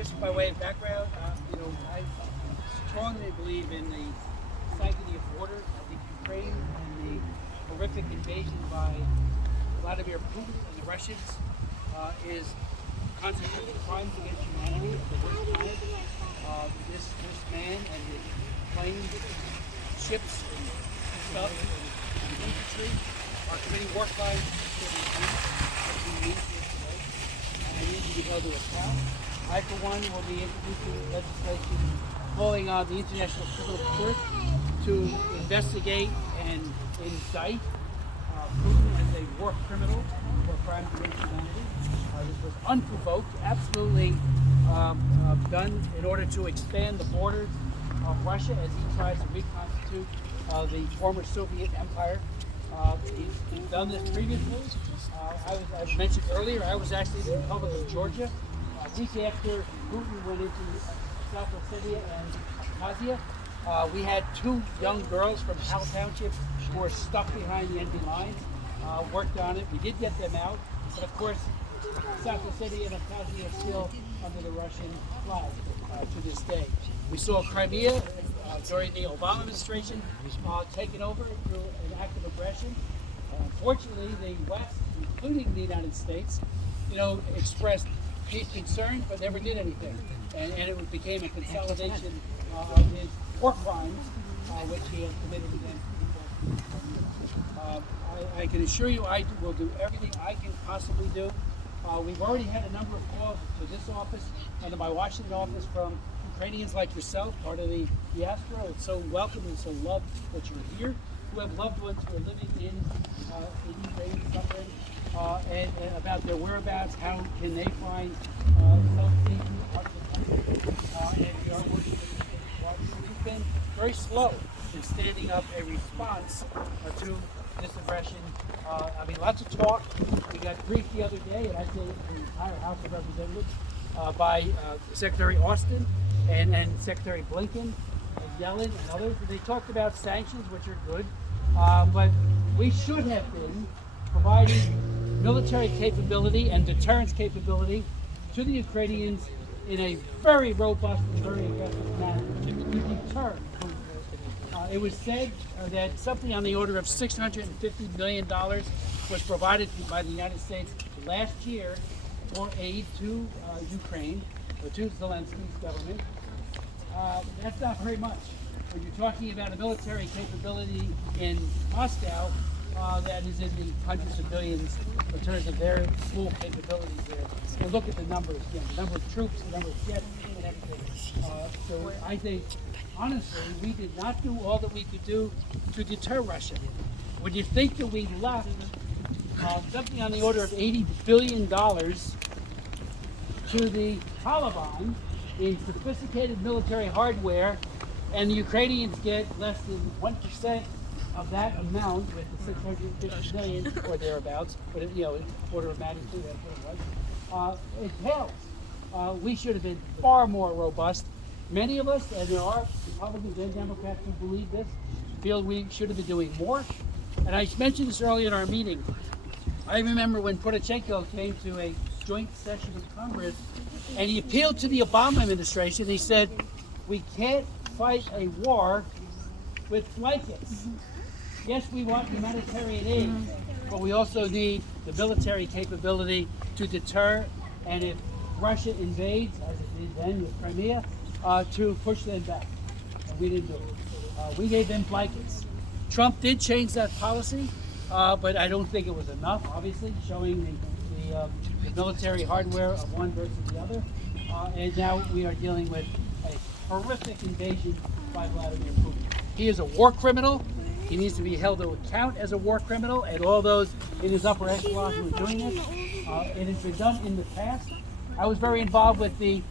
just by way of background, I strongly believe in the sanctity of water. I think Ukraine and the horrific invasion by Vladimir Putin and the Russians is constituting crimes against humanity of the worst kind. This man and his planes, ships, and stuff, and infantry are committing war crimes against we meet here today. I need to be held to account. I, for one, will be introducing legislation calling on the International Criminal Court to investigate and indict Putin as a war criminal for crimes against humanity. This was unprovoked, absolutely done in order to expand the borders of Russia as he tries to reconstitute the former Soviet Empire. He's done this previously. As mentioned earlier, I was actually in the Republic of Georgia. A week after Putin went into South Ossetia and Abkhazia, we had two young girls from Hal Township who were stuck behind the enemy lines, worked on it. We did get them out, but of course, South Ossetia and Abkhazia are still under the Russian flag to this day. We saw Crimea during the Obama administration taken over through an act of aggression. Unfortunately, the West, including the United States, expressed concern but never did anything. And it became a consolidation of his war crimes, which he has committed against people. I can assure you I will do everything I can possibly do. We've already had a number of calls to this office and to my Washington office from Ukrainians like yourself, part of the diaspora. It's so welcome and so loved that you're here, who have loved ones who are living in Ukraine, suffering, and about their whereabouts, how can they find safety out of the country. And we are working with we've been very slow in standing up a response to this aggression. Lots of talk. We got briefed the other day, and I say the entire House of Representatives, by Secretary Austin and Secretary Blinken, Yellen, and others. And they talked about sanctions, which are good, but we should have been providing military capability and deterrence capability to the Ukrainians in a very robust and very aggressive manner to deter. It was said that something on the order of $650 million was provided by the United States last year for aid to Ukraine, or to Zelensky's government. That's not very much. When you're talking about a military capability in Moscow that is in the hundreds of billions in terms of their full capabilities there. And look at the numbers again, the number of troops, the number of jets, and everything. So I think, honestly, we did not do all that we could do to deter Russia. When you think that we left something on the order of $80 billion to the Taliban in sophisticated military hardware, and the Ukrainians get less than 1% of that amount with the 650 million or thereabouts, but order of magnitude, that's what it was. It pales. We should have been far more robust. Many of us, and there are Republicans and Democrats who believe this, feel we should have been doing more. And I mentioned this earlier in our meeting. I remember when Poroshenko came to a joint session of Congress, and he appealed to the Obama administration. He said, we can't fight a war with blankets. Yes, we want humanitarian aid, but we also need the military capability to deter, and if Russia invades, as it did then with Crimea, to push them back. And we didn't do it. We gave them blankets. Trump did change that policy, but I don't think it was enough, obviously, showing the military hardware of one versus the other. And now we are dealing with a horrific invasion by Vladimir Putin. He is a war criminal. He needs to be held to account as a war criminal, and all those in his upper echelon who are doing this. It has been done in the past. I was very involved with the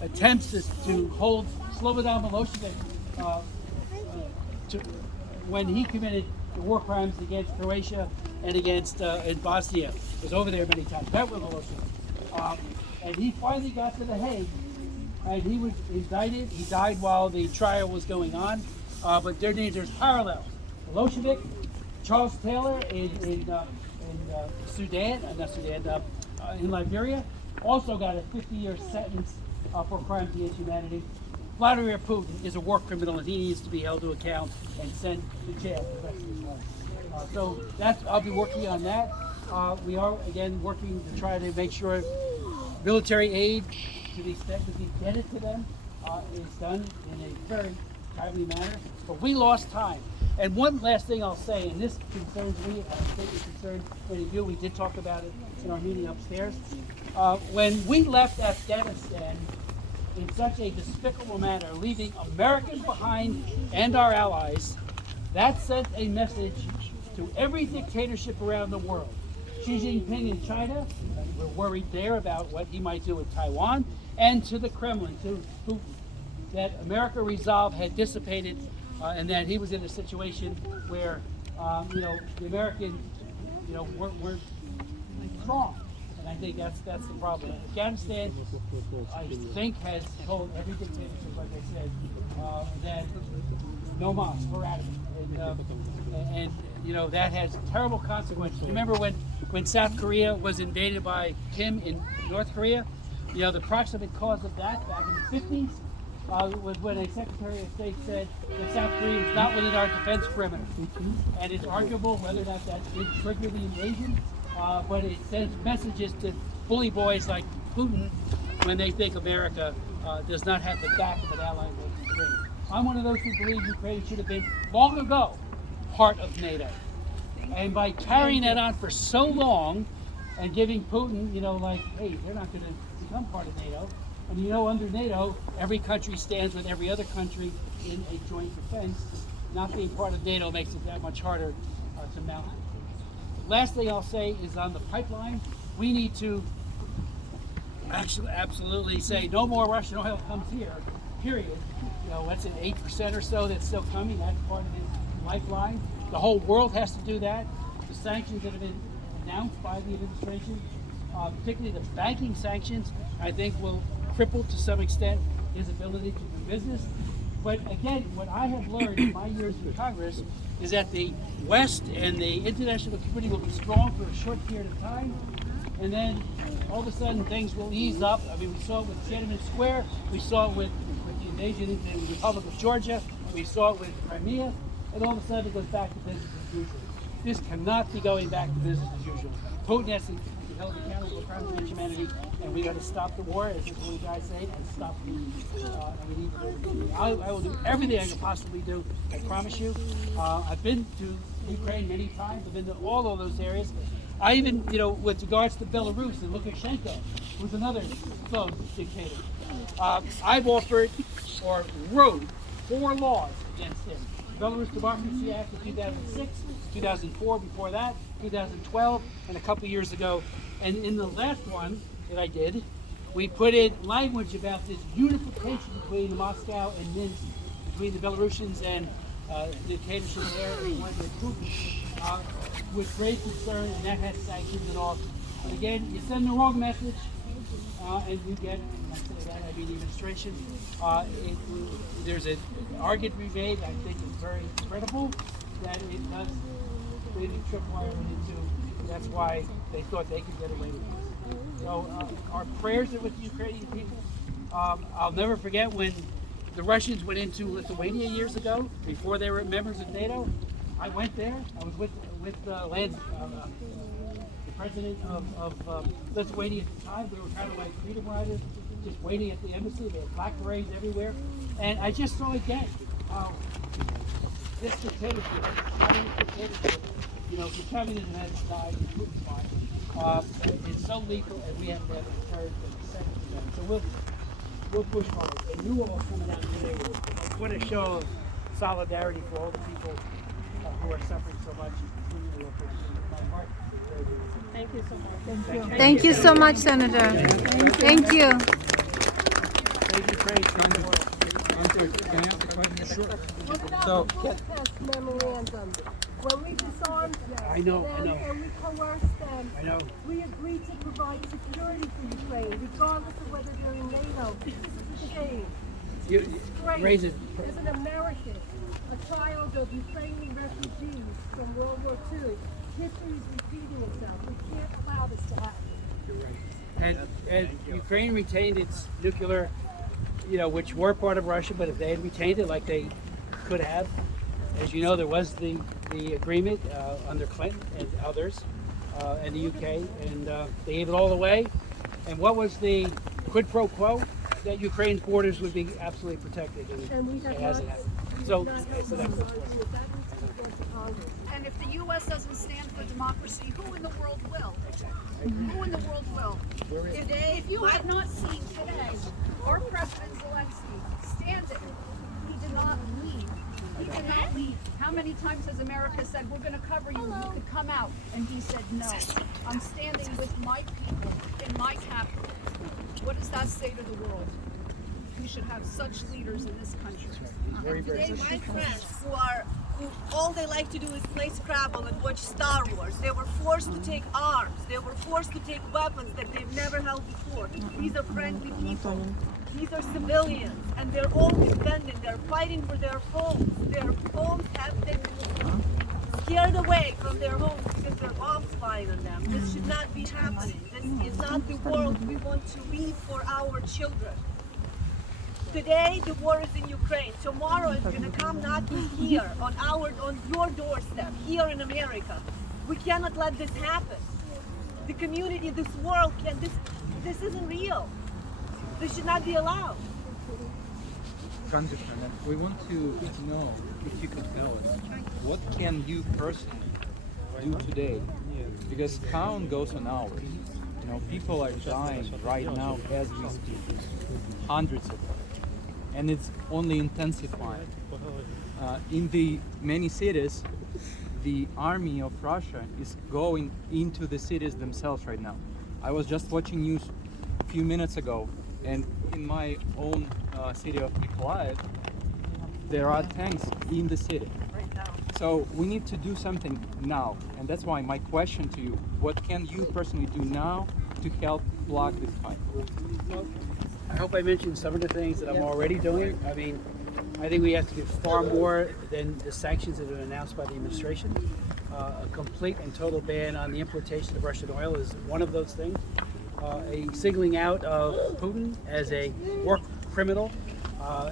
attempts to hold Slobodan Milosevic when he committed the war crimes against Croatia and against in Bosnia. I was over there many times. That was Milosevic. And he finally got to The Hague, and he was indicted. He died while the trial was going on. But there's parallels. Milosevic, Charles Taylor in Sudan, in Liberia, also got a 50-year sentence for crimes against humanity. Vladimir Putin is a war criminal, and he needs to be held to account and sent to jail for the rest of his life. So I'll be working on that. We are, again, working to try to make sure military aid, to the extent that we get it to them, is done in a very timely manner. But we lost time. And one last thing I'll say, and this concerns me, I think it concerns many of you. We did talk about it in our meeting upstairs. When we left Afghanistan in such a despicable manner, leaving Americans behind and our allies, that sent a message to every dictatorship around the world. Xi Jinping in China, and we're worried there about what he might do with Taiwan, and to the Kremlin, to Putin, that America resolve had dissipated, and that he was in a situation where, the Americans, weren't strong. And I think that's the problem. Afghanistan, I think, has told every dictatorship, like I said, that no mas, we're out of it. And that has terrible consequences. Remember when South Korea was invaded by Kim in North Korea? The proximate cause of that back in the 50s was when a Secretary of State said that South Korea was not within our defense perimeter. And it's arguable whether or not that did trigger the invasion, but it sends messages to bully boys like Putin when they think America does not have the back of an ally like Ukraine. I'm one of those who believe Ukraine should have been long ago part of NATO. And by carrying that on for so long and giving Putin, hey, they're not going to become part of NATO. And under NATO, every country stands with every other country in a joint defense. Not being part of NATO makes it that much harder to mount. Last thing I'll say is on the pipeline, we need to absolutely say no more Russian oil comes here, period. What's it, 8% or so that's still coming? That's part of his lifeline. The whole world has to do that. The sanctions that have been announced by the administration, particularly the banking sanctions, I think will cripple to some extent his ability to do business. But again, what I have learned in my years in Congress is that the West and the international community will be strong for a short period of time, and then all of a sudden things will ease up. I mean, we saw it with Tiananmen Square, we saw it with the invasion in the Republic of Georgia, we saw it with Crimea, and all of a sudden it goes back to business as usual. This cannot be going back to business as usual. Putin has to be held accountable for crimes against humanity, and we got to stop the war, as this one guy said, and stop the and we need to do it. I will do everything I can possibly do, I promise you. I've been to Ukraine many times. I've been to all of those areas. I even, with regards to Belarus and Lukashenko, who's another close dictator, I've offered or wrote 4 laws against him. Belarus Democracy Act of 2006, 2004 before that, 2012, and a couple years ago. And in the last one that I did, we put in language about this unification between Moscow and Minsk, between the Belarusians and the dictatorship there and Vladimir Putin, with great concern, and that has sanctions and all. But again, you send the wrong message, and you get, and I say that, I mean the administration, there's an argument we made, I think it's very credible, that it does create a tripwire into, that's why they thought they could get away with this. So our prayers are with the Ukrainian people. I'll never forget when the Russians went into Lithuania years ago, before they were members of NATO. I went there. I was with the president of Lithuania at the time. We were kind of like freedom riders, just waiting at the embassy. There were black berets everywhere. And I just saw again how this dictatorship, the communism has died in Putin's mind. It's so lethal, and we have to have a third and a second to them. So we'll push hard. And you all coming out today, what a show of solidarity for all the people who are suffering so much. My heart is very beautiful. Thank you so much. Thank you so much, Senator. Thank you. Thank you, Craig. I'm good. Can I ask a question? Sure. So, memorandum. When we disarmed them, I know. and we coerced them, I know. we agreed to provide security for Ukraine, regardless of whether they're in NATO. This is a shame. Raise it. As an American, a child of Ukrainian refugees from World War II, history is repeating itself. We can't allow this to happen. You're right. And Ukraine retained its nuclear, which were part of Russia, but if they had retained it like they could have, as you know, there was the agreement under Clinton and others, and the UK, and they gave it all away. And what was the quid pro quo? That Ukraine's borders would be absolutely protected, and we have it hasn't not- happened. So that's And if the U.S. doesn't stand for democracy, who in the world will? Who in the world will? Today, if you have not seen today, our President Zelensky standing, he did not leave. He did not leave. How many times has America said, we're going to cover you, you could come out? And he said, no, I'm standing with my people in my capital. What does that say to the world? We should have such leaders in this country. Today, my friends who all they like to do is play Scrabble and watch Star Wars, they were forced to take arms. They were forced to take weapons that they've never held before. These are friendly people. These are civilians, and they're all defending. They're fighting for their homes. Their homes have been scared away from their homes because there are bombs flying on them. This should not be happening. This is not the world we want to leave for our children. Today, the war is in Ukraine. Tomorrow, it's going to come knocking here on your doorstep, here in America. We cannot let this happen. The community, this world, this isn't real. This should not be allowed. Congressman, we want to know if you can tell us what can you personally do today, because count goes on hours. People are dying right now as we speak, hundreds of them, and it's only intensifying. In the many cities, the army of Russia is going into the cities themselves right now. I was just watching news a few minutes ago, and in my own city of Mykolaiv, there are tanks in the city. So we need to do something now, and that's why my question to you: what can you personally do now to help block this fight? I hope I mentioned some of the things that I'm already doing. I mean, I think we have to do far more than the sanctions that have been announced by the administration. A complete and total ban on the importation of Russian oil is one of those things. A singling out of Putin as a war criminal,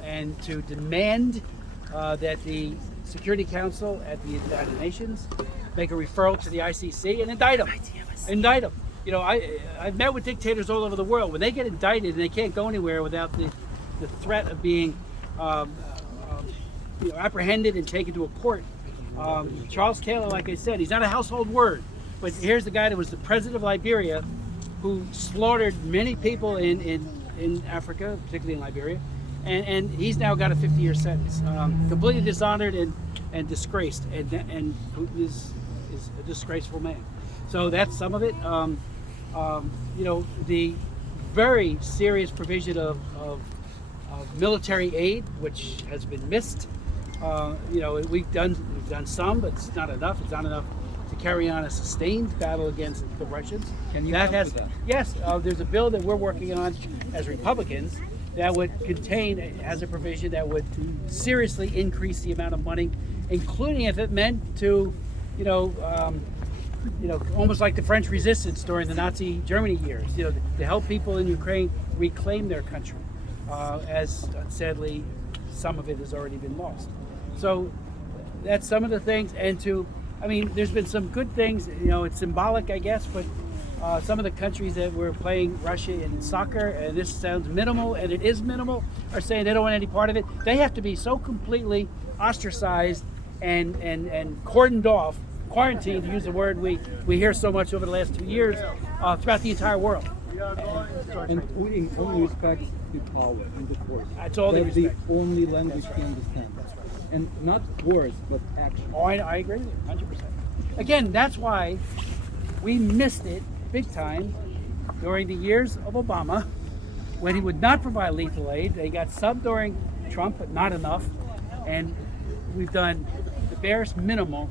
and to demand that the Security Council at the United Nations make a referral to the ICC and indict him. Indict him. I've met with dictators all over the world. When they get indicted and they can't go anywhere without the threat of being apprehended and taken to a court. Charles Taylor, like I said, he's not a household word, but here's the guy that was the president of Liberia, who slaughtered many people in Africa, particularly in Liberia, and he's now got a 50-year sentence, completely dishonored and disgraced, and Putin is a disgraceful man. So that's some of it. The very serious provision of military aid, which has been missed. We've done some, but it's not enough. It's not enough to carry on a sustained battle against the Russians. Can you help with that? Yes, there's a bill that we're working on as Republicans that would has a provision that would seriously increase the amount of money, including if it meant to, almost like the French resistance during the Nazi Germany years, to help people in Ukraine reclaim their country, as sadly some of it has already been lost. So that's some of the things, and there's been some good things, it's symbolic, I guess, but some of the countries that were playing Russia in soccer, and this sounds minimal, and it is minimal, are saying they don't want any part of it. They have to be so completely ostracized and cordoned off, quarantined, to use the word we hear so much over the last 2 years, throughout the entire world. Including only respect to power and the force. That's all they That's the respect. only language we understand. That's right. And not words, but action. Oh, I agree with you, 100%. Again, that's why we missed it big time during the years of Obama, when he would not provide lethal aid. They got some during Trump, but not enough. And we've done the barest minimal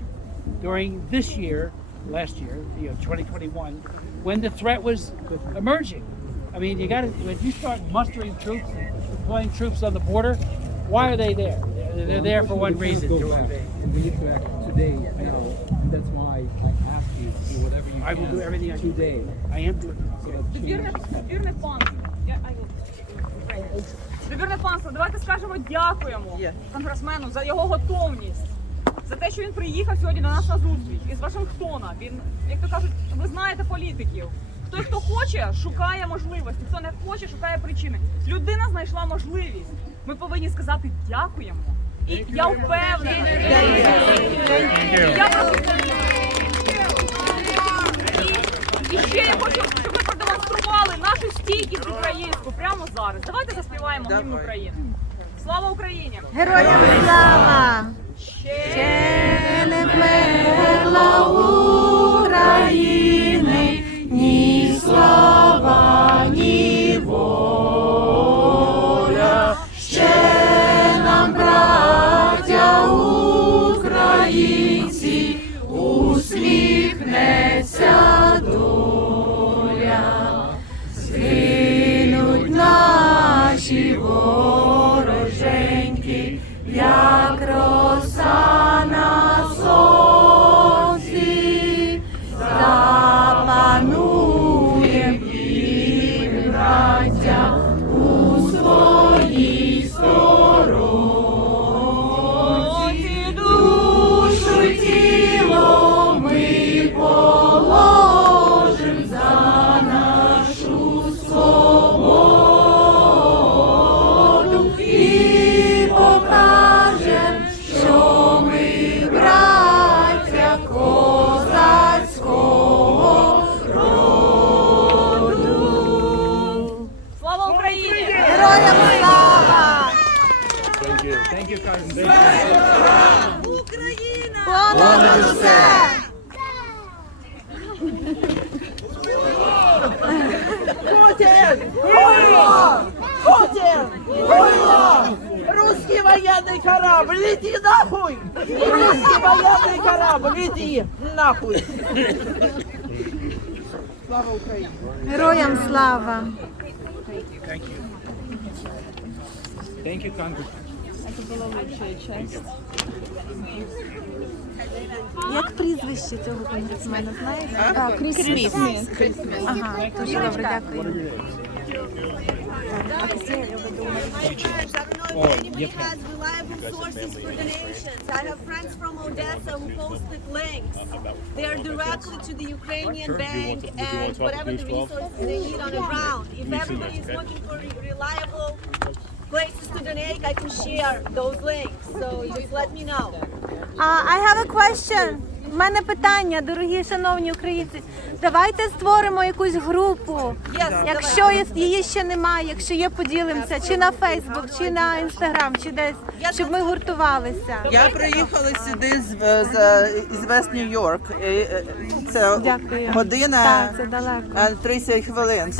during this year, last year, 2021, when the threat was emerging. I mean, when you start mustering troops and deploying troops on the border, why are they there? They're there for one reason, to invade. And we need to act today, now. And that's why I asked you whatever you I will do everything I can. today. I am doing it. Довірне панство. Довірне панство, давайте скажемо дякуємо конгресмену за його готовність, за те, що він приїхав сьогодні до нас на зустріч із Вашингтона. Він, як то кажуть, ви знаєте політиків. Хто хоче, шукає можливості, хто не хоче, шукає причини. Людина знайшла можливість. Ми повинні сказати дякуємо. І я впевнена. І ще я хочу, щоб ми продемонстрували нашу стійкість українську прямо зараз. Давайте заспіваємо гімн України. Слава Україні! Героям слава! Ще не вмерла України, ні слава, ні воля. Ще нам, браття українці, усміхнеться доля. Згинуть наші вороженьки, як роса на сонці. Запануєм і ми, браття, у своїй сторонці. Душу й тіло ми положим за нашу свободу і покажем, що ми браття козацького роду. Слава Україні! Героям слава! Thank you, Congressman. Понад усе! Русский военный корабль, лети нахуй! Русский военный корабль, лети нахуй! Слава Украине! Героям слава! Thank you, Congressman. Як прізвище цього конгресмена, знаєте? Кріс Сміт. Ага, дуже добре, дякую. I don't know if anybody has reliable sources for donations. I have friends from Odessa who posted links. They are directly to the Ukrainian bank and whatever the resources they need on the ground. If everybody is looking for reliable places to donate, I can share those links. So just let me know. I have a question. У мене питання, дорогі шановні українці. Давайте створимо якусь групу. Якщо її ще немає, якщо є, поділимося, чи на Фейсбук, чи на Інстаграм, чи десь, щоб ми гуртувалися. Я приїхала сюди з Вест Нью-Йорк. Це Дякую. година Так, це далеко. 30 хвилин.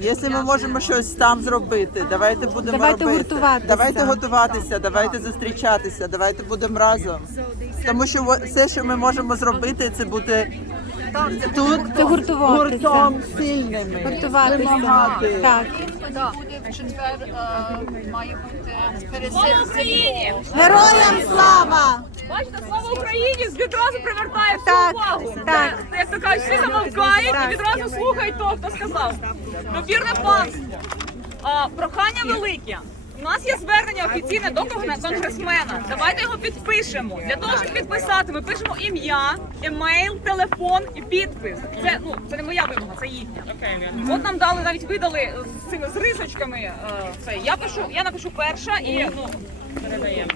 Якщо ми можемо щось там зробити, давайте будемо Давайте робити. гуртуватися. Давайте готуватися, давайте зустрічатися, давайте будемо разом. Тому що все, що ми можемо зробити, це бути тут Це гуртуватися. гуртом сильними. Гуртуватися. Вимагати. Так. Буде в четвер, має бути Слава Україні! Героям слава! Бачите, слава Україні відразу привертає всю Так, увагу. так. Це, як то кажуть, всі замовкають Так. і відразу слухають того, хто сказав. Довірне панство. Прохання велике. У нас є звернення офіційне до конгресмена. Давайте його підпишемо. Для того, щоб підписати, ми пишемо ім'я, емейл, телефон і підпис. Це не моя вимога, це їхня. От нам дали, навіть видали з цими з рисочками. Я напишу перша і передаємо.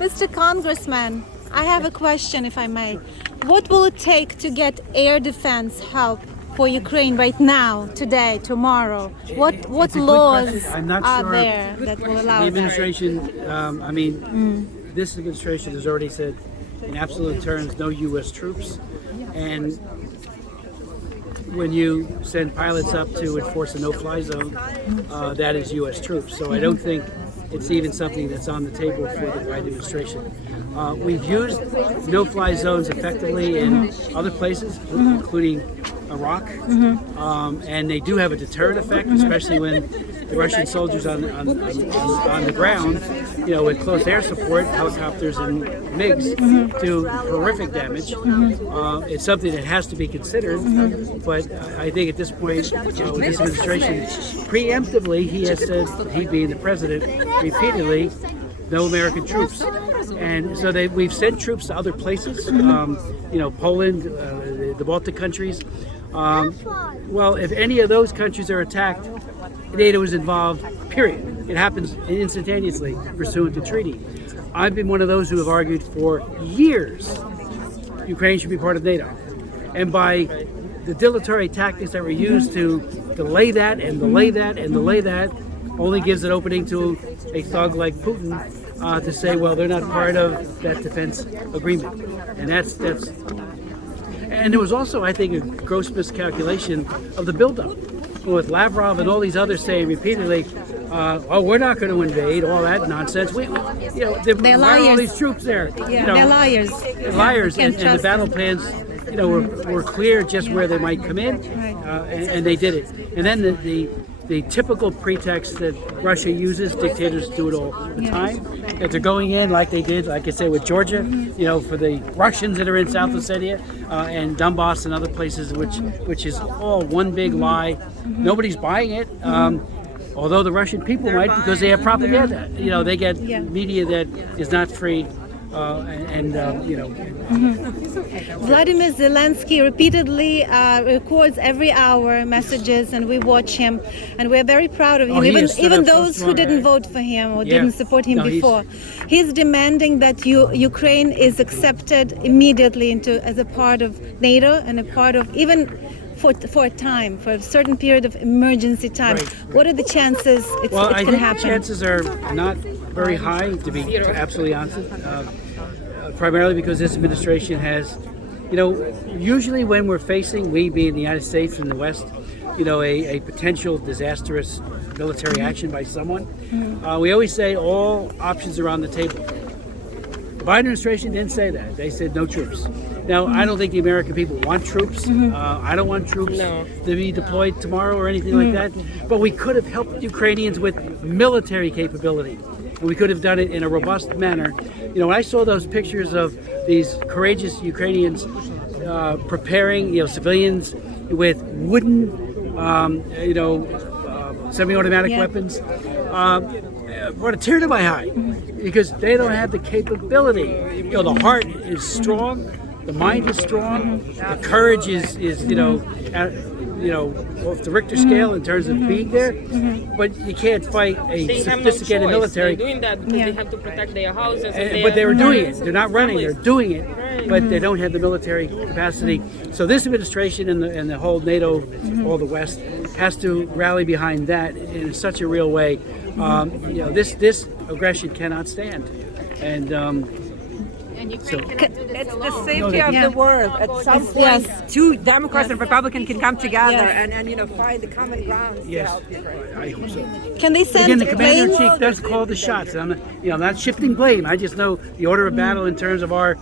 Mr. Congressman, I have a question if I may. What will it take to get air defense help for Ukraine right now, today, tomorrow? What laws I'm not are sure. there that will allow The that? administration, this administration has already said in absolute terms, no U.S. troops. And when you send pilots up to enforce a no-fly zone, that is U.S. troops. So I don't think it's even something that's on the table for the Biden administration. We've used no-fly zones effectively in other places, including Iraq, and they do have a deterrent effect, especially when the Russian soldiers on the ground, with close air support, helicopters and MiGs, do horrific damage. It's something that has to be considered, but I think at this point, with this administration, preemptively, he has said, he being the president, repeatedly, no American troops. And so we've sent troops to other places, Poland, the Baltic countries. Well, if any of those countries are attacked, NATO is involved, period. It happens instantaneously, pursuant to treaty. I've been one of those who have argued for years Ukraine should be part of NATO. And by the dilatory tactics that were used to delay that and delay that and delay that, only gives an opening to a thug like Putin to say, well, they're not part of that defense agreement. And that's and there was also, I think, a gross miscalculation of the buildup, with Lavrov and all these others saying repeatedly, we're not going to invade, all that nonsense. They're liars. All these troops there. Yeah, they're liars. They're liars, and the battle plans, were clear just where they might come in, and they did it. And then the typical pretext that Russia uses, dictators do it all the time, that they're going in like they did, like I say, with Georgia, for the Russians that are in South Ossetia and Donbass and other places, which is all one big lie. Nobody's buying it, although the Russian people might, because they have propaganda. They get media that is not free. Vladimir Zelensky repeatedly records every hour messages, and we watch him, and we're very proud of him. Even those who didn't vote for him or didn't support him before, he's demanding that Ukraine is accepted immediately as a part of NATO and a part of even. For a time, for a certain period of emergency time. Right. What are the chances it can happen? I think the chances are not very high, to be absolutely honest, primarily because this administration has, usually when we're facing, we being the United States and the West, a potential disastrous military action by someone, we always say all options are on the table. The Biden administration didn't say that. They said no troops. Now, I don't think the American people want troops. I don't want troops to be deployed tomorrow or anything like that. But we could have helped Ukrainians with military capability. And we could have done it in a robust manner. When I saw those pictures of these courageous Ukrainians preparing, civilians with wooden, semi-automatic weapons, brought a tear to my eye because they don't have the capability. The heart is strong. The mind is strong. The courage is off the Richter scale in terms of being there. But you can't fight a sophisticated military. They're doing that because they have to protect their houses. But they were doing it. They're not running. They're doing it. But they don't have the military capacity. So this administration and the whole NATO, all the West, has to rally behind that in such a real way. This aggression cannot stand. It's the safety of the world. At some point, two Democrats and Republicans can come together and find the common ground. Yes, I hope so. Can they send Again, the commander-in-chief does call the shots. I'm not shifting blame. I just know the order of battle in terms of our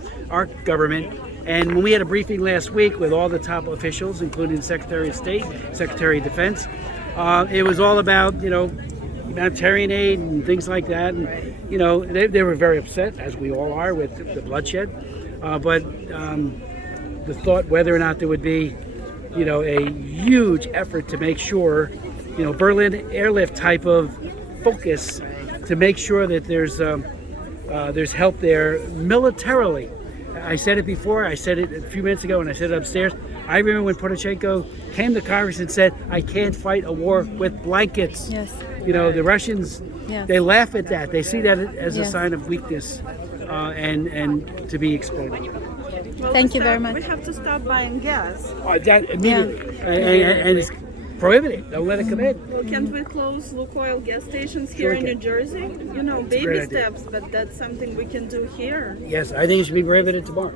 government. And when we had a briefing last week with all the top officials, including the Secretary of State, Secretary of Defense, it was all about humanitarian aid and things like that, and they were very upset, as we all are, with the bloodshed. But the thought whether or not there would be, a huge effort to make sure, Berlin airlift type of focus to make sure that there's help there militarily. I said it before. I said it a few minutes ago, and I said it upstairs. I remember when Poroshenko came to Congress and said, "I can't fight a war with blankets." Yes. The Russians, they laugh at that. They see that as a sign of weakness and to be exploited. Thank you very much. We have to stop buying gas. That immediately. And it's prohibited. Don't let it come in. Well, can't we close Lukoil gas stations here in New Jersey? Baby steps, but that's something we can do here. Yes, I think it should be prohibited tomorrow.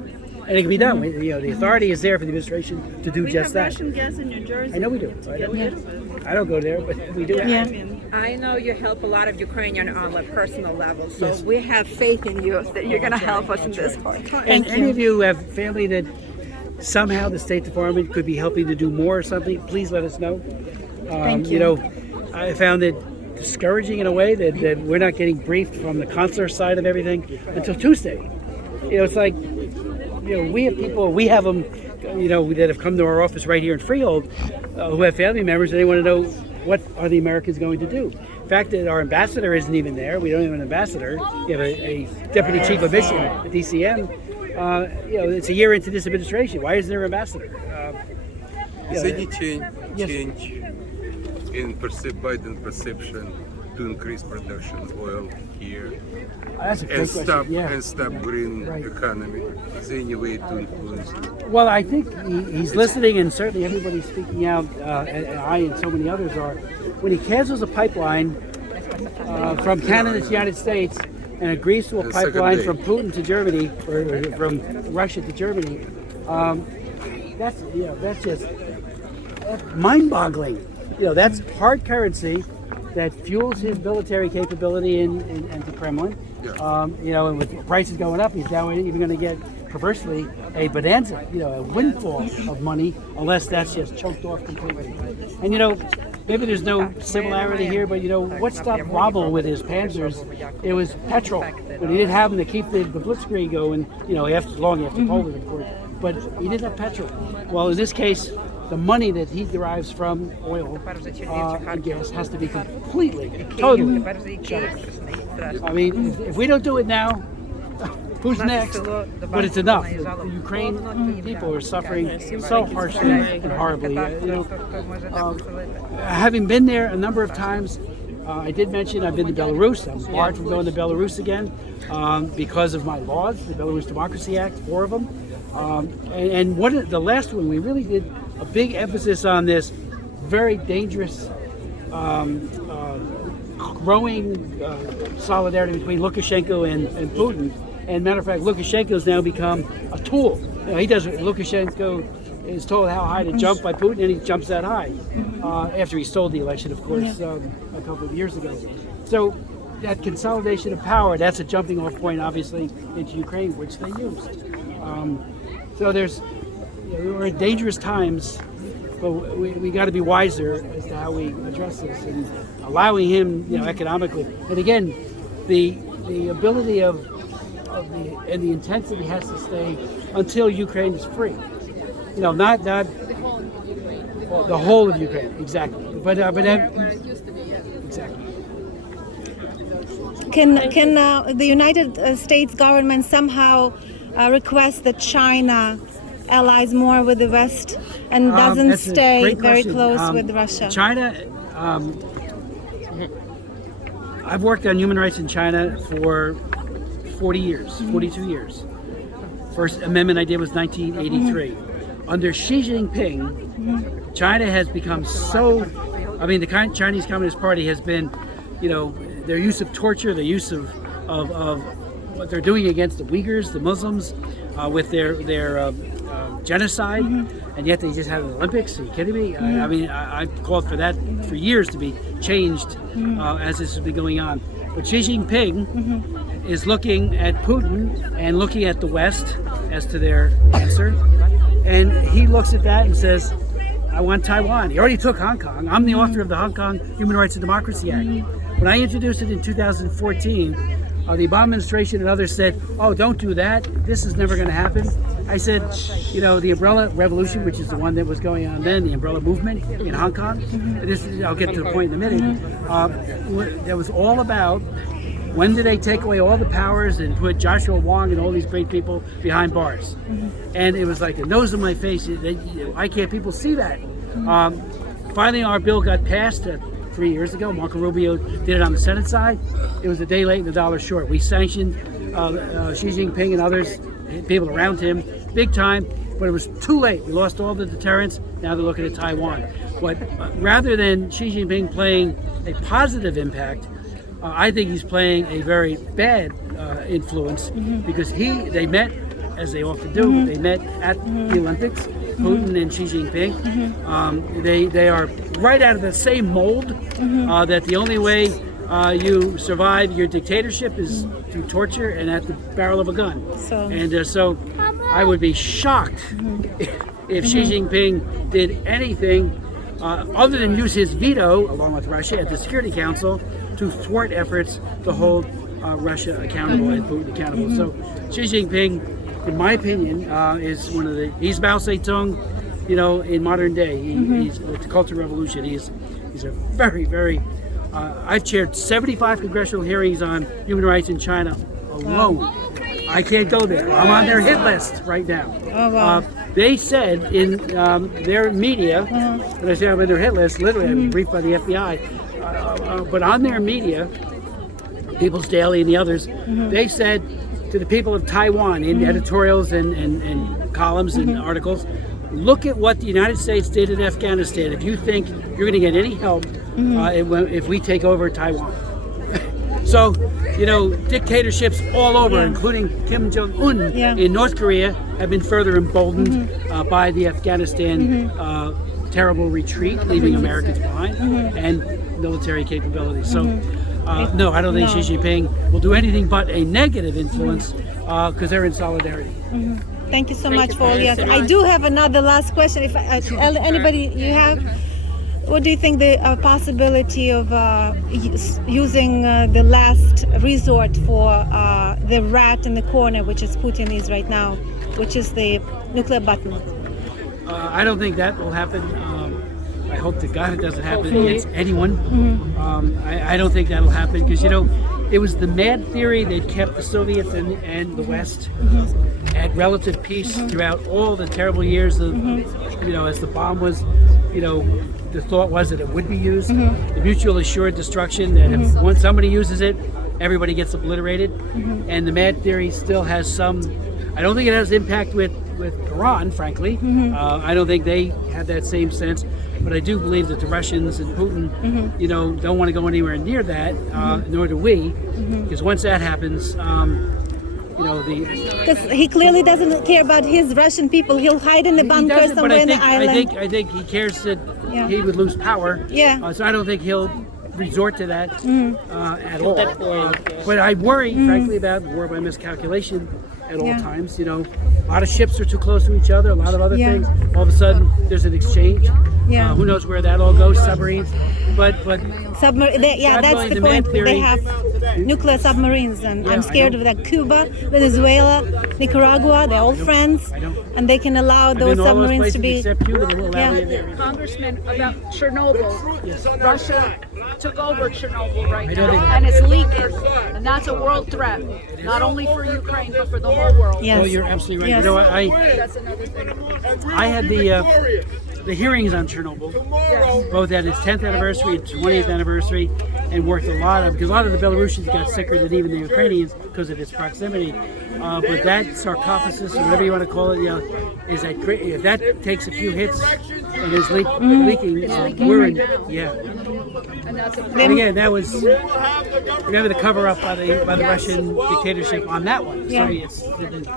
and it can be done. The authority is there for the administration to do just that. Russian gas in New Jersey. I know we do. I don't go there, but we do. Yeah. I know you help a lot of Ukrainians on a personal level, so we have faith in you that you're going to help us in this hard time. And any of you who have family that somehow the State Department could be helping to do more or something, please let us know. Thank you. I found it discouraging in a way that we're not getting briefed from the consular side of everything until Tuesday. It's like, we have people, we have them, that have come to our office right here in Freehold who have family members, and they want to know what are the Americans going to do. The fact that our ambassador isn't even there, we don't have an ambassador, we have a deputy chief of mission at DCM. It's a year into this administration. Why isn't there an ambassador? Is any change in Biden perception to increase production of oil here That's a great and question. and stop green economy? Is there any way to influence it? Well, I think he's listening, and certainly everybody's speaking out, and I and so many others are. When he cancels a pipeline from Canada to the United States and agrees to a The second pipeline day. from Putin to Germany, or from Russia to Germany, that's just mind-boggling. That's hard currency that fuels his military capability in the Kremlin. Yeah. And with prices going up, he's now even going to get, perversely, a bonanza, a windfall of money, unless that's just choked off completely. And maybe there's no similarity here, but what stopped Rommel with his panzers? It was petrol. But he didn't have them to keep the blitzkrieg going, long after Poland, of course. But he didn't have petrol. Well, in this case, the money that he derives from oil and gas has to be completely, totally shut off. I mean, if we don't do it now, who's next? But it's enough. The Ukraine people are suffering so harshly and horribly. Having been there a number of times, I did mention I've been to Belarus. I'm barred from going to Belarus again because of my laws, the Belarus Democracy Act, 4 of them. And the last one, we really did a big emphasis on this very dangerous growing solidarity between Lukashenko and Putin. And matter of fact, Lukashenko has now become a tool. Lukashenko is told how high to jump by Putin, and he jumps that high after he stole the election, of course, a couple of years ago. So that consolidation of power, that's a jumping off point, obviously, into Ukraine, which they used. So we're in dangerous times, but we got to be wiser as to how we address this, and allowing him, economically. And again, the ability of the intensity has to stay until Ukraine is free. Not the whole of Ukraine, exactly. But exactly. Can the United States government somehow request that China allies more with the West and doesn't That's a stay great very question. close with Russia? China, I've worked on human rights in China for 40 years, 42 years. First amendment I did was 1983. Under Xi Jinping, China has become the Chinese Communist Party has been, their use of torture, their use of what they're doing against the Uyghurs, the Muslims, with their genocide, and yet they just have the Olympics. Are you kidding me? I've called for that for years to be changed as this has been going on. But Xi Jinping is looking at Putin and looking at the West as to their answer, and he looks at that and says, I want Taiwan. He already took Hong Kong. I'm the author of the Hong Kong Human Rights and Democracy Act. When I introduced it in 2014, the Obama administration and others said, oh, don't do that. This is never going to happen. I said, the Umbrella Revolution, which is the one that was going on then, the Umbrella Movement in Hong Kong, I'll get to the point in a minute, that was all about when did they take away all the powers and put Joshua Wong and all these great people behind bars. And it was like a nose in my face. Why can't people see that? Finally, our bill got passed 3 years ago. Marco Rubio did it on the Senate side. It was a day late and a dollar short. We sanctioned Xi Jinping and others, people around him, big time, but it was too late. We lost all the deterrents. Now they're looking at Taiwan. But rather than Xi Jinping playing a positive impact, I think he's playing a very bad influence because they met as they often do. They met at the Olympics, Putin and Xi Jinping. They are right out of the same mold, that the only way you survive your dictatorship is through torture and at the barrel of a gun. So I would be shocked if Xi Jinping did anything other than use his veto, along with Russia, at the Security Council to thwart efforts to hold Russia accountable and Putin accountable. So Xi Jinping, in my opinion, is he's Mao Zedong, in modern day. He's with the Cultural Revolution. He's a very, very. I've chaired 75 congressional hearings on human rights in China alone. I can't go there. I'm on their hit list right now. Oh, wow. They said in their media, when I say I'm on their hit list, literally I've been briefed by the FBI, but on their media, People's Daily and the others, they said to the people of Taiwan in editorials and columns and articles, look at what the United States did in Afghanistan. If you think you're going to get any help if we take over Taiwan. So, dictatorships all over, including Kim Jong-un in North Korea, have been further emboldened by the Afghanistan terrible retreat, leaving Americans behind, and military capabilities. So, no, I don't think Xi Jinping will do anything but a negative influence because they're in solidarity. Thank you so much for all the answers. I do have another last question. If anybody you have, what do you think the possibility of using the last resort for the rat in the corner, which is Putin is right now, which is the nuclear button? I don't think that will happen. I hope to God it doesn't happen against anyone. I don't think that'll happen because, it was the mad theory that kept the Soviets and the West at relative peace throughout all the terrible years of, as the bomb was, the thought was that it would be used. The mutual assured destruction that if once somebody uses it, everybody gets obliterated. And the mad theory still has some, I don't think it has impact with Iran, frankly. I don't think they have that same sense. But I do believe that the Russians and Putin, don't want to go anywhere near that, nor do we. Because once that happens, because he clearly doesn't care about his Russian people. He'll hide in the bunker somewhere in the island. I think he cares that he would lose power. So I don't think he'll resort to that at all. But I worry, frankly, about war by miscalculation at all times. A lot of ships are too close to each other. A lot of other things. All of a sudden, there's an exchange. Who knows where that all goes? Submarines. But that's the point. They have nuclear submarines, and I'm scared of that. Cuba, Venezuela, Nicaragua, they're all friends, and they can allow those submarines to be. Congressman, about Chernobyl, Russia took over Chernobyl right now, and it's leaking, and that's a world threat, not only for Ukraine but for the whole world. Oh, you're absolutely right. That's another thing. I had the hearings on Chernobyl, both at its 10th anniversary and 20th anniversary, and worked a lot of, because a lot of the Belarusians got sicker than even the Ukrainians because of its proximity. But that sarcophagus, or whatever you want to call it, is that great. If that takes a few hits and is leaking, we're in, And again, that was remember the cover up by the Russian dictatorship on that one. Soviets didn't,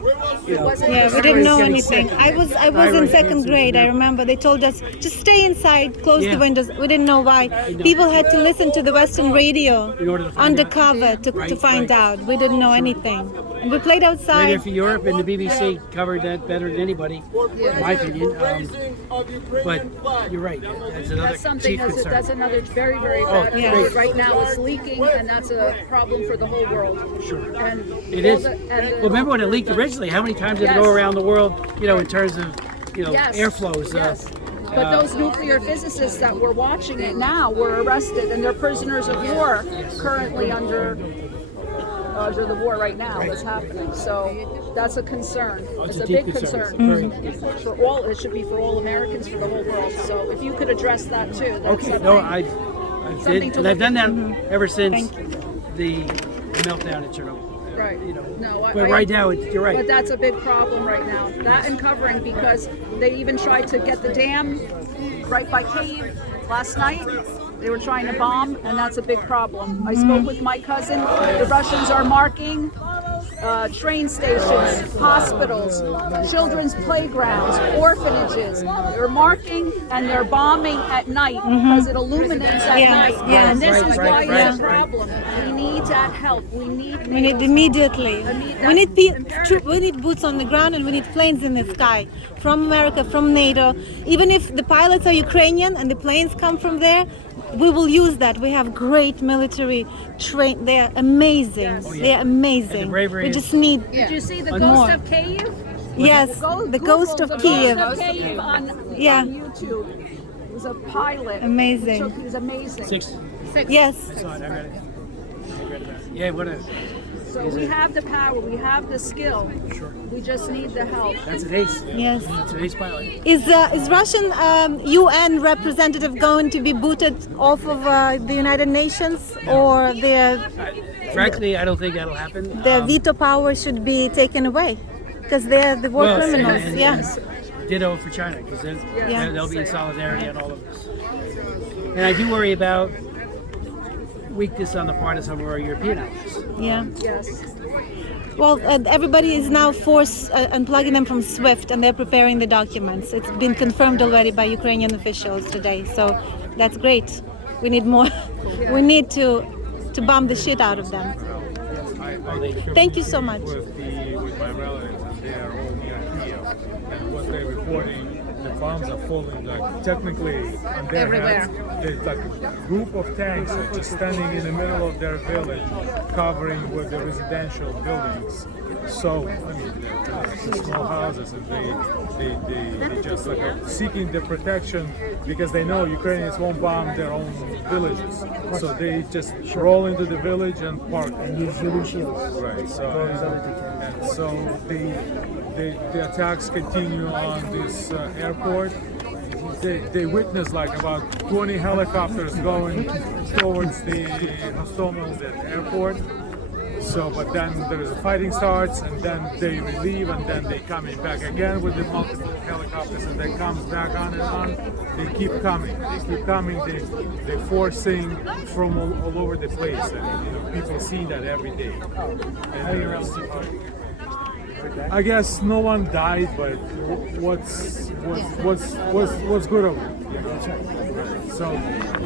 we didn't know anything. I was in second grade. I remember they told us just stay inside, close the windows. We didn't know why. People had to listen to the Western radio undercover to find out. We didn't know anything. And we played outside. Radio for Europe and the BBC covered that better than anybody, in my opinion. But you're right. That's another That's another very, very bad issue. Right now it's leaking, and that's a problem for the whole world. Sure. And it is. Well, remember when it leaked originally? How many times did it go around the world? In terms of airflows. But those nuclear physicists that were watching it now were arrested, and they're prisoners of war currently under the war right now that's happening. So that's a concern. It's a big concern. For all, it should be for all Americans, for the whole world. So if you could address that too. That's I've done that ever since the meltdown at Chernobyl. Right. But right now, you're right. But that's a big problem right now. That and covering, because they even tried to get the dam right by Kyiv last night. They were trying to bomb, and that's a big problem. I spoke with my cousin. The Russians are marking train stations, hospitals, children's playgrounds, orphanages. They're marking and they're bombing at night because it illuminates at night. And this is why it's a problem. We need that help. We need immediately. We need boots on the ground, and we need planes in the sky from America, from NATO. Even if the pilots are Ukrainian and the planes come from there, we will use that. We have great military train. They're amazing. They're amazing. We just need. Did you see the more. Ghost of Kyiv? Yes, the Ghost of Kyiv. Ghost of Kyiv on YouTube. It was a pilot. Amazing. He was amazing. Six. Yes. Yeah, what is? So we have the power, we have the skill. We just need the help. That's an ace. Yes. It's an ace pilot. Is Russian UN representative going to be booted off of the United Nations, or Frankly, I don't think that'll happen. their veto power should be taken away because they're the war criminals? Ditto for China, because Yeah. they'll be in solidarity on all of this. And I do worry about weakness on the part of some of our European allies. Yeah. Yes. Well, everybody is now unplugging them from SWIFT, and they're preparing the documents. It's been confirmed already by Ukrainian officials today, so that's great. We need more. We need to bomb the shit out of them. Thank you so much. With my relatives, and they are all near Kiev, and what they're reporting, the bombs are falling like technically on their heads. There's like a group of tanks are just standing in the middle of their village, covering with the residential buildings. So I mean, the small houses, and they just like seeking the protection because they know Ukrainians won't bomb their own villages. So they just roll into the village and park and use shields. Right. So the attacks continue on this airport. They witnessed like about 20 helicopters going towards the Hostomel airport. So, but then there is fighting starts, and then they relieve, and then they coming back again with the multiple helicopters, and they comes back on and on. They keep coming. They're forcing from all over the place, and people see that every day. And, I guess no one died, but what's good of it? So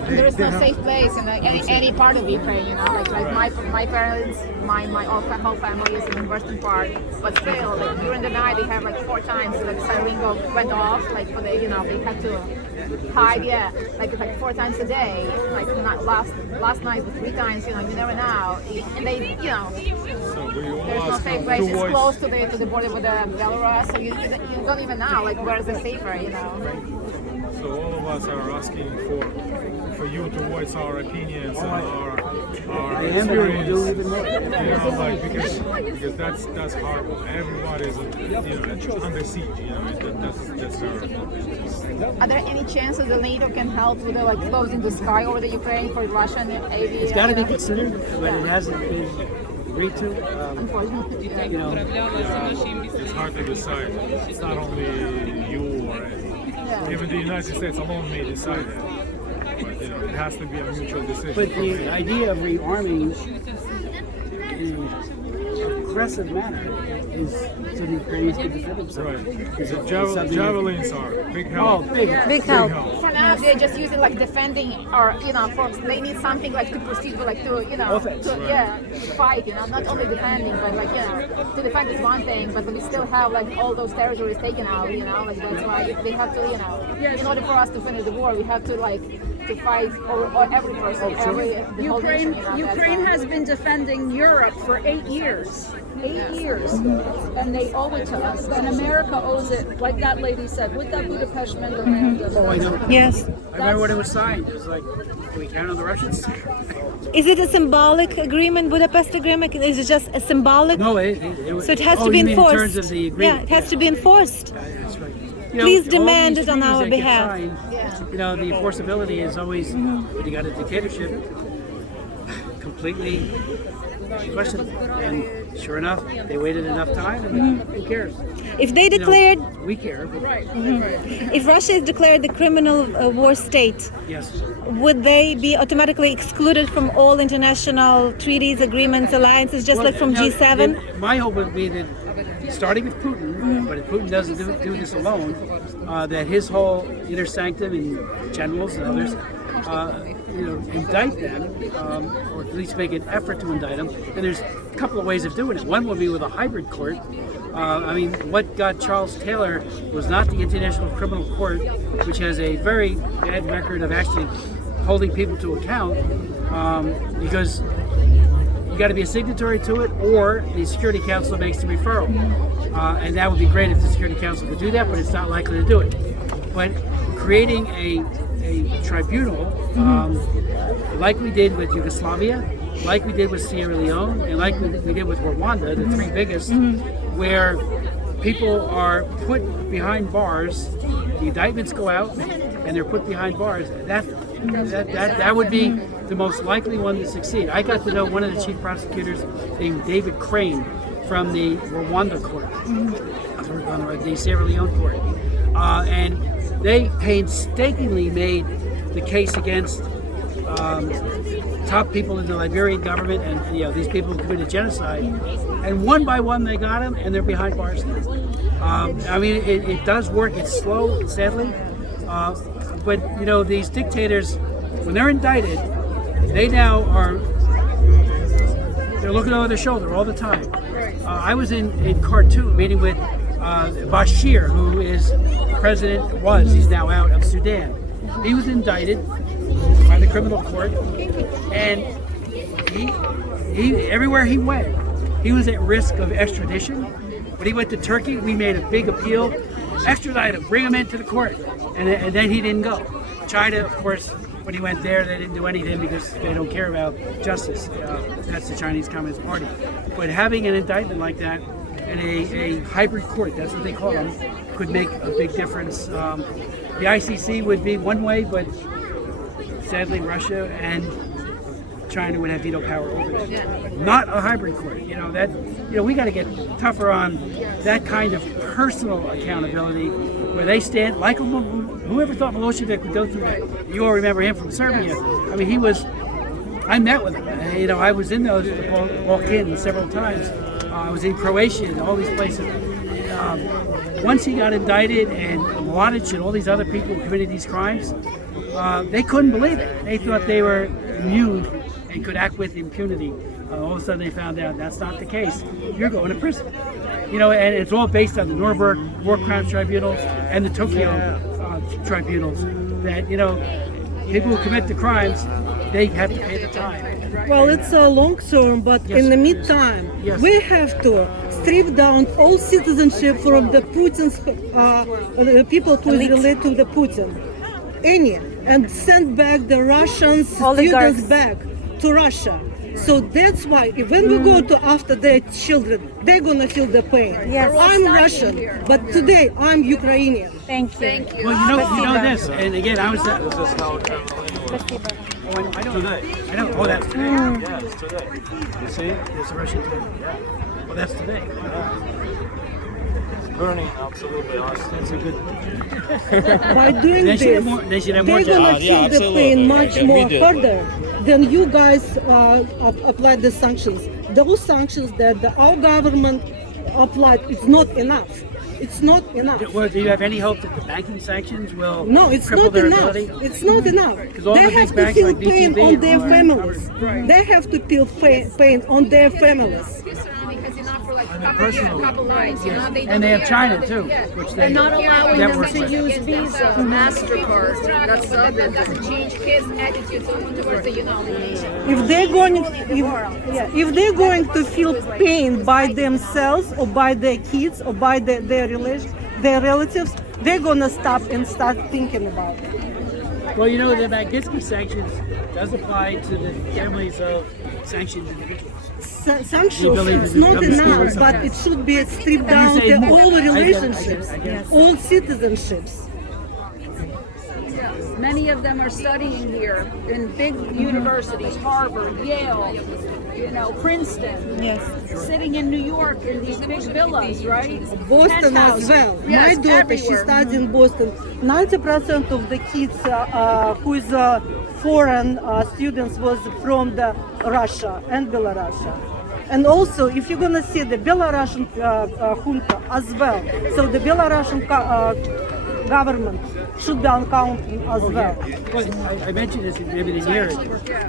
there is no safe place in any part of Ukraine, like my parents, my whole family is in the western part, but still, like during the night they have like 4 times like siren went off, like for the they had to hide, like 4 times a day, like not last night was 3 times, you never know, and they, there's no safe place. It's close to the border with Belarus, so you don't even know like where is it safer, So all of us are asking for you to voice our opinions and our experience, because that's horrible. Everybody is under siege. That's horrible. Are there any chances that NATO can help with closing the sky over the Ukraine for Russian aviation? It's got to be considered, but it hasn't been agreed to. Unfortunately, It's hard to decide. It's not only you or even the United States alone may decide that. But it has to be a mutual decision. But the idea of rearming in an aggressive manner is so the Ukrainians can defend themselves. Right. Because javelins are big help. Big help. for now they're just using defending, or they need something to proceed with to fight, not only defending, but to defend is one thing, but we still have all those territories taken out, that's why they have to, in order for us to finish the war, we have to fight or every person, the whole nation, Ukraine has been defending Europe for 8 years. 8 years, and they owe it to us, and America owes it, like that lady said, with that Budapest memorandum. Oh, I know. Yes. I remember when it was signed. It was like, can we count on the Russians? Is it a symbolic agreement, Budapest Agreement? Is it just a symbolic? No, so it has to be you mean enforced. in terms of the agreement? Yeah, it has to be enforced. That's right. Please all demand these it on treaties our that get behalf. signed, the enforceability is always, when you got a dictatorship, completely question. And sure enough, they waited enough time, and who cares? If they You know, declared, we care, but if Russia is declared the criminal war state, yes. would they be automatically excluded from all international treaties, agreements, alliances, just like from Now, G7? then my hope would be that, starting with Putin, but if Putin doesn't do this alone, that his whole inner sanctum and generals and others, indict them, or at least make an effort to indict them. And there's a couple of ways of doing it. One would be with a hybrid court. What got Charles Taylor was not the International Criminal Court, which has a very bad record of actually holding people to account, because you got to be a signatory to it, or the Security Council makes the referral. And that would be great if the Security Council could do that, but it's not likely to do it. But creating a tribunal, like we did with Yugoslavia, like we did with Sierra Leone, and like we did with Rwanda, the three biggest, where people are put behind bars, the indictments go out, and they're put behind bars. That would be the most likely one to succeed. I got to know one of the chief prosecutors named David Crane from the Rwanda court, the Sierra Leone court, and they painstakingly made the case against top people in the Liberian government and these people who committed genocide, and one by one they got them, and they're behind bars now. It does work. It's slow, sadly, but these dictators, when they're indicted, they now they're looking over their shoulder all the time. I was in Khartoum meeting with Bashir, who is he's now out of Sudan. He was indicted by the criminal court, and he everywhere he went, he was at risk of extradition. When he went to Turkey, we made a big appeal, extradite him, bring him into the court, and then he didn't go. China, of course, when he went there, they didn't do anything because they don't care about justice. That's the Chinese Communist Party. But having an indictment like that and a hybrid court, that's what they call them, could make a big difference. The ICC would be one way, but sadly Russia and China would have veto power over that. Not a hybrid court. We got to get tougher on that kind of personal accountability, where they stand like whoever thought Milosevic would go through that. You all remember him from Serbia. I met with him. I was in those Balkans several times. I was in Croatia and all these places. Once he got indicted, and Mladic and all these other people who committed these crimes, they couldn't believe it. They thought they were immune and could act with impunity. All of a sudden they found out that's not the case. You're going to prison. And it's all based on the Nuremberg War Crimes Tribunals and the Tokyo tribunals, that, people who commit the crimes, they have to pay the time. Well, it's a long term, but in the meantime, we have to strip down all citizenship from the Putin's people who is related to the Putin, and send back the Russian students back to Russia. So that's why when we go to after their children, they're gonna feel the pain. Yes. I'm Russian, but today I'm Ukrainian. Thank you. Well, you know this, and again, I was. I know. Oh, that's today. Yeah, it's today. You see? It's a Russian today. Yeah. Well, that's today. It's burning absolutely awesome. That's a good. By doing they this, should have more, they should have more they're gonna feel the pain much more further than you guys applied the sanctions. Those sanctions that our government applied, it's not enough. It's not enough. Well, do you have any hope that the banking sanctions will No, it's cripple not their enough. ability? It's not enough. all They the have big to banks feel like pain BTV on their are families. They have to feel pain on their families. Because enough for like a couple nights, And they have China too, which they Not allowing that them works to with. use Visa, MasterCard. That's the other That doesn't change kids' attitudes towards the United Nations. If they're going to feel pain by themselves or by their kids or by their relatives, they're gonna stop and start thinking about it. Well, the Magnitsky sanctions does apply to the families of sanctioned individuals. Sanctions, it's not enough, but it should be stripped down to all relationships, all citizenships. Many of them are studying here in big universities, Harvard, Yale, Princeton. Yes. Sitting in New York in these big villas, right? Boston Penthouse. as well. Yes, My daughter, she everywhere. studies in Boston. 90% of the kids who is foreign students was from the Russia and Belarus. And also, if you're gonna see the Belarusian junta as well, so the Belarusian government should be accounted as well. Well, I mentioned this maybe the year.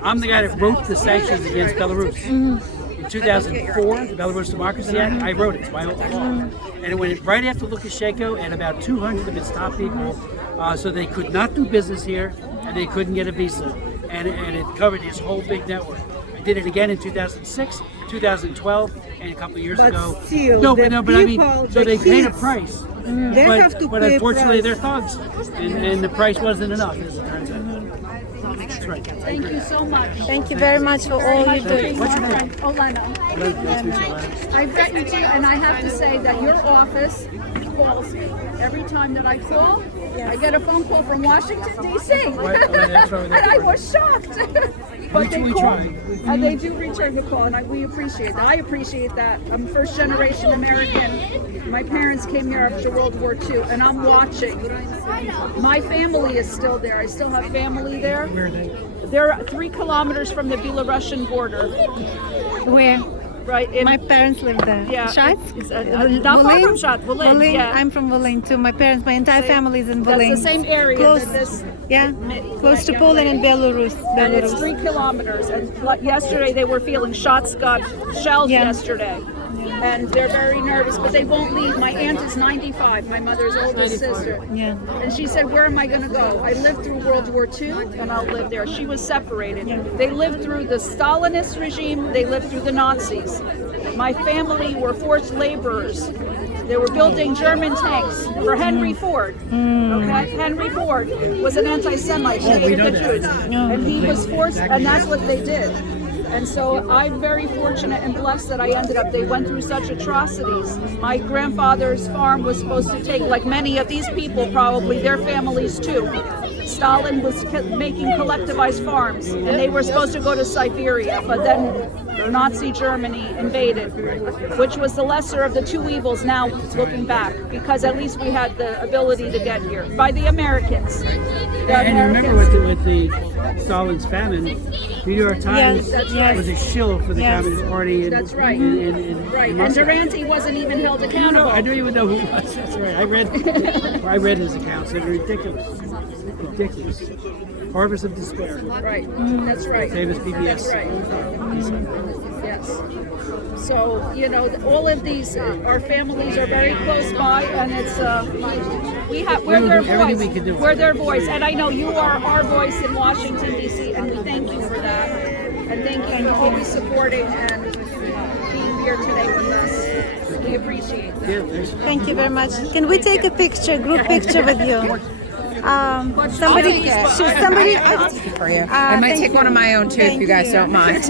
I'm the guy that wrote the sanctions against Belarus. In 2004, the Belarus Democracy Act, I wrote it. It's my own law. And it went right after Lukashenko, and about 200 of its top people, so they could not do business here, and they couldn't get a visa. And it covered his whole big network. I did it again in 2006, 2012, and a couple of years But ago. still, no, the but no, but I mean, people, so the they paid a kids, price. They but, have to but pay a unfortunately, price. they're thugs, and the price wasn't enough, as it turns out. That's right. Thank you so much. Thank you very much for all you do. What's your name? Olena. I've written to you, and I have to say that your office calls me every time that I call. I get a phone call from Washington D.C. and I was shocked. But they call, and they do return the call, and we appreciate that. I appreciate that. I'm first generation American. My parents came here after World War II, and I'm watching. My family is still there. I still have family there. Where are they? They're 3 kilometers from the Belarusian border. Where? Right. My parents live there. Yeah. Shatsk? Not far from Shatsk. Volyn, yeah. I'm from Volyn too. My parents, my entire family is in Volyn. That's the same area. Close, that this, yeah, close to young Poland and lady- Belarus. And it's 3 kilometers. And yesterday they were feeling shots, got shells yesterday. And they're very nervous, but they won't leave. My aunt is 95, my mother's oldest sister. Yeah. And she said, where am I going to go? I lived through World War II, and I'll live there. She was separated. They lived through the Stalinist regime. They lived through the Nazis. My family were forced laborers. They were building German tanks for Henry Ford. Okay? Henry Ford was an anti-Semite. He hated the Jews. And he was forced, and that's what they did. And so I'm very fortunate and blessed that I ended up, they went through such atrocities. My grandfather's farm was supposed to take, like many of these people probably, their families too. Stalin was making collectivized farms, and they were supposed to go to Siberia, but then Nazi Germany invaded, which was the lesser of the two evils now looking back, because at least we had the ability to get here by the Americans. And remember with the Stalin's famine, New York Times was a shill for the Communist Party. And, That's right. And Moscow. Durante wasn't even held accountable. I don't even know who it was. That's right. I read his accounts. They're ridiculous. Ridiculous. Harvest of Despair. Right. That's right. Famous PBS. That's right. Yes. So, all of these, our families are very close by, and it's, we're their voice. We can do. We're their voice. And I know you are our voice in Washington, D.C., and we thank you for that. And thank you for always supporting and being here today with us. We appreciate that. Thank you very much. Can we take a picture, group picture with you? Somebody, I'll take it for you. I might take one of my own too, if you guys don't mind.